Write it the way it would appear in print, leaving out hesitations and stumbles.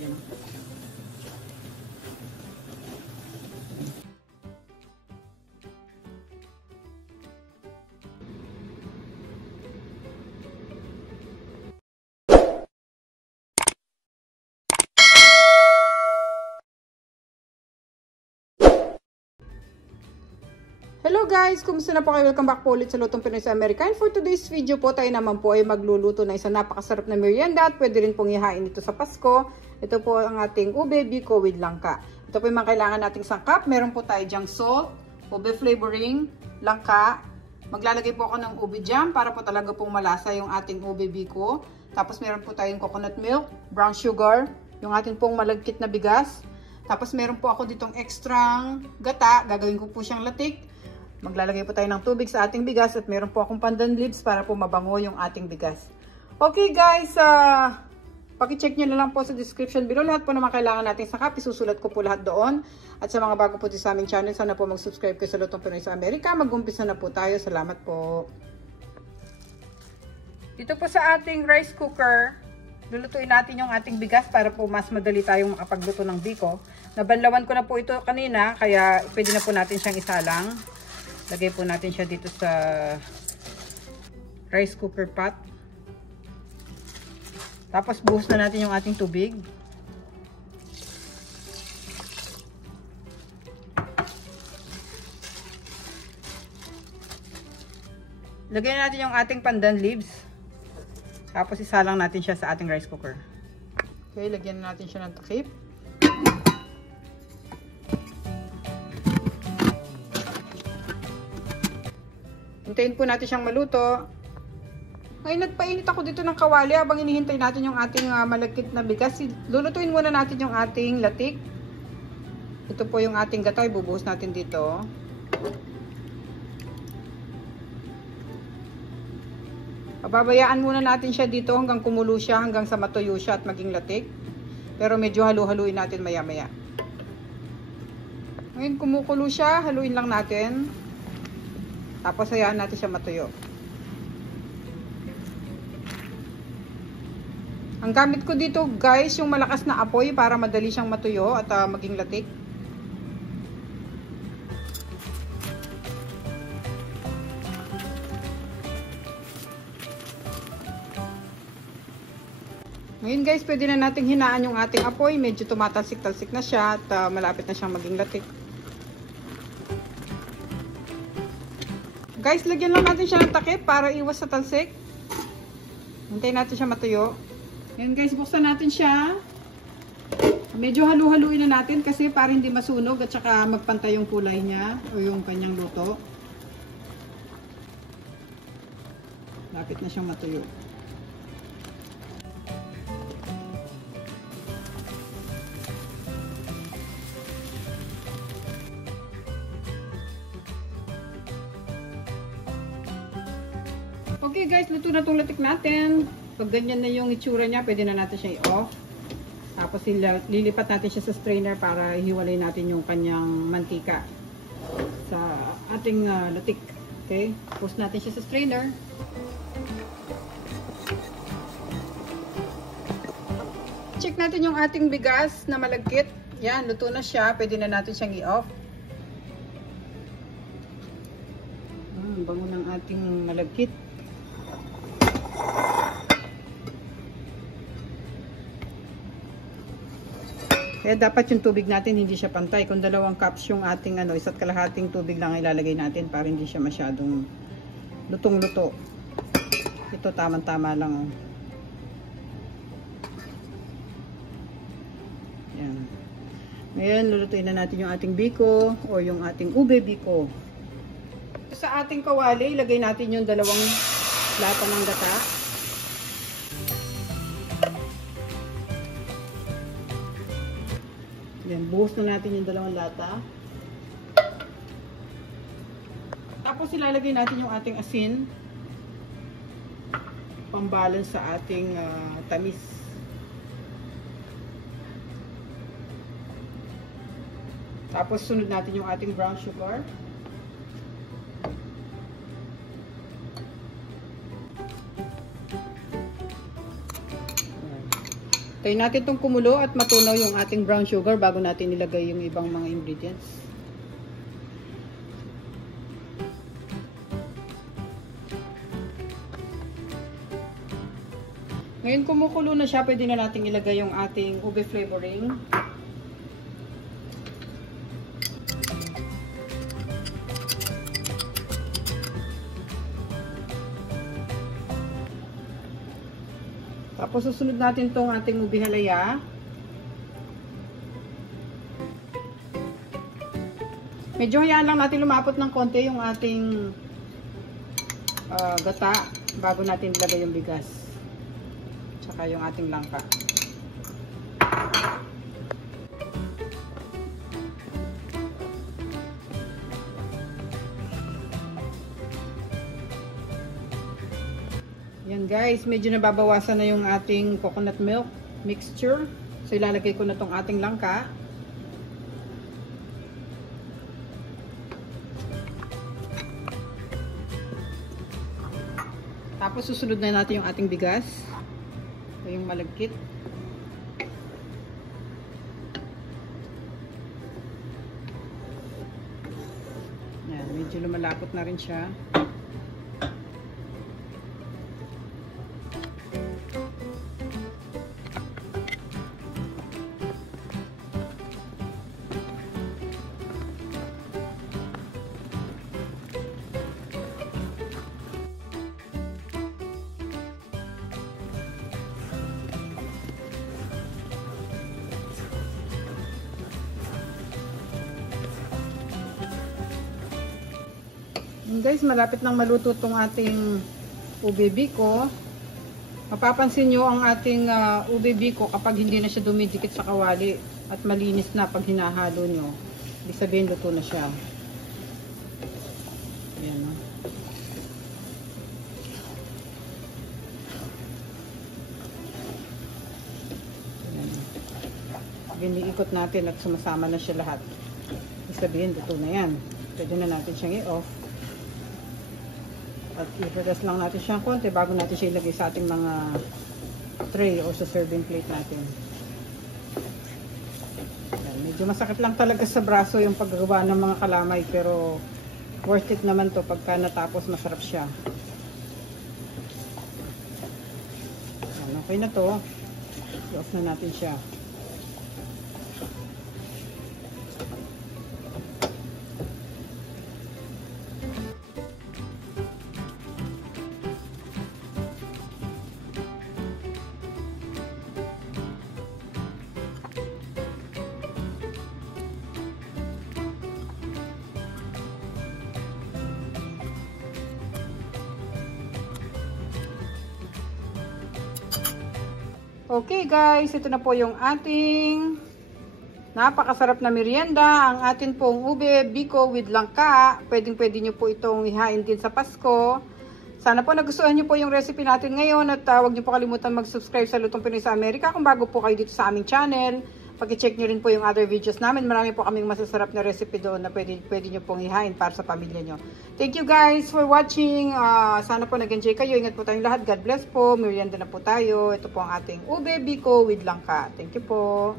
Yan. Hello guys! Kumusta na po kayo? Welcome back po ulit sa Lutong Pinoy sa Amerika. And for today's video po, tayo naman po ay magluluto na isang napakasarap na merienda at pwede rin pong ihain ito sa Pasko. Ito po ang ating ube biko with langka. Ito po yung mga kailangan nating sangkap. Meron po tayo dyang salt, ube flavoring, langka. Maglalagay po ako ng ube jam para po talaga pong malasa yung ating ube biko. Tapos meron po tayong coconut milk, brown sugar, yung ating pong malagkit na bigas. Tapos meron po ako ditong extra gata. Gagawin ko po siyang latik. Maglalagay po tayo ng tubig sa ating bigas at meron po akong pandan leaves para po mabango yung ating bigas. Okay guys, paki-check nyo na lang po sa description below. Lahat po naman kailangan natin sangkap. Isusulat ko po lahat doon. At sa mga bago po sa aming channel, sana po mag-subscribe kayo sa Lutong Pinoy sa Amerika. Mag-umpisa na po tayo. Salamat po. Dito po sa ating rice cooker, lulutuin natin yung ating bigas para po mas madali tayong makapagluto ng biko. Nabanlawan ko na po ito kanina, kaya pwede na po natin siyang isalang. Lagay po natin siya dito sa rice cooker pot. Tapos buhos na natin yung ating tubig. Lagay na natin yung ating pandan leaves. Tapos isalang natin siya sa ating rice cooker. Okay, lagyan na natin siya ng takip. Hintayin po natin siyang maluto. Ngayon nagpainit ako dito ng kawali habang hinihintay natin yung ating malagkit na bigas. Lulutuin muna natin yung ating latik. Ito po yung ating gata. Ibubuhos natin dito. Pababayaan muna natin siya dito hanggang kumulo siya, hanggang sa matuyo siya at maging latik. Pero medyo halu-haluin natin maya-maya. Ngayon kumukulo siya, haluin lang natin. Tapos hayaan natin siya matuyo. Ang gamit ko dito guys, yung malakas na apoy para madali siyang matuyo at maging latik. Ngayon guys, pwede na nating hinaan yung ating apoy. Medyo tumatalsik-talsik na siya at malapit na siyang maging latik. Guys, lagyan lang natin siya ng takip para iwas sa talsik. Hintayin natin siya matuyo. Ngayon guys, buksan natin siya. Medyo halu-haluin na natin kasi para hindi masunog at saka magpantay yung kulay niya o yung kanyang luto. Lapit na siyang matuyo. Okay guys, luto na itong latik natin. Pag ganyan na yung itsura niya, pwede na natin siya i-off. Tapos lilipat natin siya sa strainer para hiwalay natin yung kanyang mantika sa ating latik. Okay, post natin siya sa strainer. Check natin yung ating bigas na malagkit. Yan, luto na siya. Pwede na natin siyang i-off. Bango ng ating malagkit. Kaya dapat yung tubig natin hindi siya pantay. Kung 2 cups yung ating 1.5 tubig lang ilalagay natin para hindi siya masyadong lutong-luto. Ito tamang-tama lang. Yan. Ngayon lulutuin na natin yung ating biko o yung ating ube biko. Sa ating kawali, ilagay natin yung 2 lata ng gata. Yan, buhos na natin yung 2 lata. Tapos ilalagay natin yung ating asin. Pambalance sa ating tamis. Tapos sunod natin yung ating brown sugar. Tayo natin itong kumulo at matunaw yung ating brown sugar bago natin ilagay yung ibang mga ingredients. Ngayon kumukulo na siya, pwede na natin ilagay yung ating ube flavoring. Tapos susunod natin tong ating ube halaya. Medyo hayaan lang natin lumapot ng konti yung ating gata bago natin ilagay yung bigas. Tsaka yung ating langka. Yan guys, medyo nababawasan na yung ating coconut milk mixture. So ilalagay ko na tong ating langka. Tapos susunod na natin yung ating bigas. Ito yung malagkit. Yan, medyo lumalapot na rin siya. Guys, malapit nang maluto tong ating ube biko. Mapapansin nyo ang ating ube biko kapag hindi na siya dumidikit sa kawali at malinis na pag hinahalo nyo. Ibig sabihin luto na siya. Ayan, no? Iniikot natin at sumasama na siya lahat. Ibig sabihin luto na yan. Pwede na natin siyang i-off. At i-press lang natin siyang konti bago natin siya ilagay sa ating mga tray o sa serving plate natin. Ayan, medyo masakit lang talaga sa braso yung paggawa ng mga kalamay, pero worth it naman to pagka natapos masarap siya. Ayan, okay na to. I-off na natin siya. Okay guys, ito na po yung ating napakasarap na merienda. Ang atin pong ube biko with langka. Pwede nyo po itong ihain din sa Pasko. Sana po nagustuhan nyo po yung recipe natin ngayon. At huwag nyo po kalimutan mag-subscribe sa Lutong Pinoy sa Amerika kung bago po kayo dito sa aming channel. Pag-check nyo rin po yung other videos namin. Marami po kaming masasarap na recipe doon na pwede nyo pong ihain para sa pamilya nyo. Thank you guys for watching. Sana po nag-enjoy kayo. Ingat po tayong lahat. God bless po. Merienda na po tayo. Ito po ang ating ube biko with langka. Thank you po.